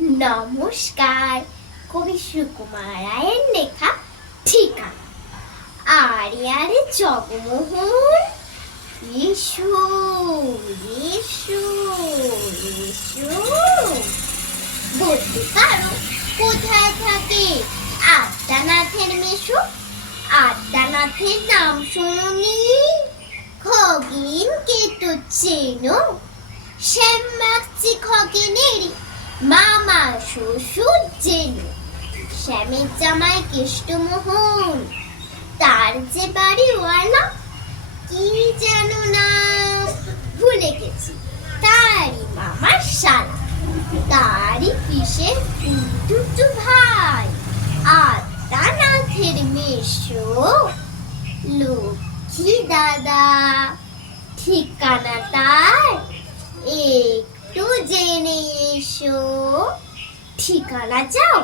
নমস্কার। কবি সুকুমার রায়ের লেখা ঠিকানা। আরে আরে জগমোহন, এসো এসো এসো। বলতে পারো কোথায় থাকে আদ্যানাথের মেশো? আদ্যানাথের নাম শোনোনি? খগেনকে তো চেনো? শ্যামাক্ষী খগেনের মামা শ্বশুর জেনু। শ্যামের জামাই কেষ্টমোহন, তার যে বাড়িওয়ালা কি যেন নাম ভুলে গেছি, তারই মামার শালা, তারই পিসের দুটো ভাই আদ্যানাথের মেশো লক্ষ্মী দাদা। ঠিকানা তার একটু জেনে এসো। ঠিকানা চাও?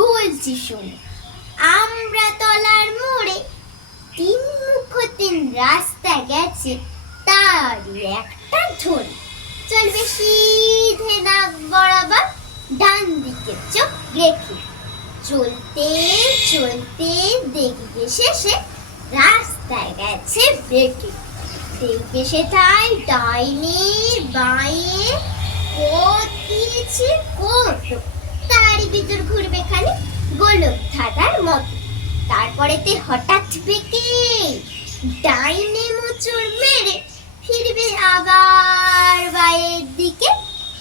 বলছি শোনো। আমরা তলার মোড়ে 3 মুখ 3 রাস্তা গেছে, তারই একটা ধরে চলবে সিধে নাক বরাবর, ডান দিকে চোখ রেখে। চলতে চলতে দেখবে শেষে রাস্তায় গেছে বেঁকে। দেখবে সেটাই ডাইনে বাঁয়ে পথ দিয়েছে কত, তারই ভিতর ঘুরবে খালি গোলক ধাঁধার মতো। তারপরেতে হঠাৎ বেঁকে ডাইনে মোচড় মেরে ফিরবে আবার বাঁয়ের দিকে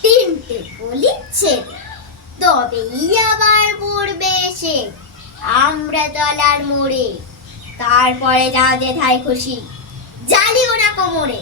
3টে গলি ছেড়ে। তবেই আবার পড়বে এসে আমরা তলার মোড়ে। তারপরে যা যেথায় খুশি জ্বালিও না কোমরে।